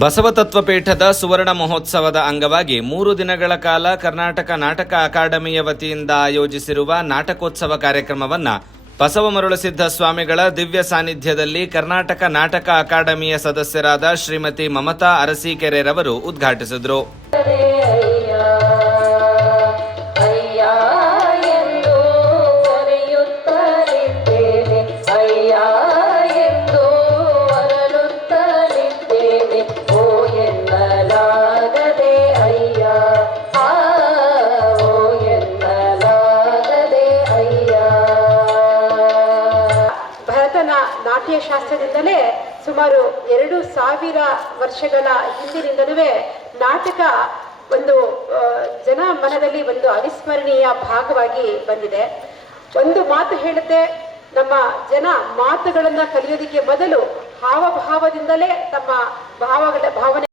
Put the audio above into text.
ಬಸವತತ್ವಪೀಠದ ಸುವರ್ಣ ಮಹೋತ್ಸವದ ಅಂಗವಾಗಿ 3 ದಿನಗಳ ಕಾಲ ಕರ್ನಾಟಕ ನಾಟಕ ಅಕಾಡೆಮಿಯ ವತಿಯಿಂದ ಆಯೋಜಿಸಿರುವ ನಾಟಕೋತ್ಸವ ಕಾರ್ಯಕ್ರಮವನ್ನು ಬಸವಮರುಳಸಿದ್ಧ ಸ್ವಾಮಿಗಳ ದಿವ್ಯ ಸಾನ್ನಿಧ್ಯದಲ್ಲಿ ಕರ್ನಾಟಕ ನಾಟಕ ಅಕಾಡೆಮಿಯ ಸದಸ್ಯರಾದ ಶ್ರೀಮತಿ ಮಮತಾ ಅರಸೀಕೆರೆರವರು ಉದ್ಘಾಟಿಸಿದರು. ನಾಟ್ಯಶಾಸ್ತ್ರದಿಂದಲೇ ಸುಮಾರು 2000 ವರ್ಷಗಳ ಹಿಂದಿನಿಂದಲೂ ನಾಟಕ ಒಂದು ಜನ ಮನದಲ್ಲಿ ಒಂದು ಅವಿಸ್ಮರಣೀಯ ಭಾಗವಾಗಿ ಬಂದಿದೆ. ಒಂದು ಮಾತು ಹೇಳುತ್ತೆ, ನಮ್ಮ ಜನ ಮಾತುಗಳನ್ನ ಕಲಿಯೋದಕ್ಕೆ ಮೊದಲು ಹಾವಭಾವದಿಂದಲೇ ತಮ್ಮ ಭಾವನೆ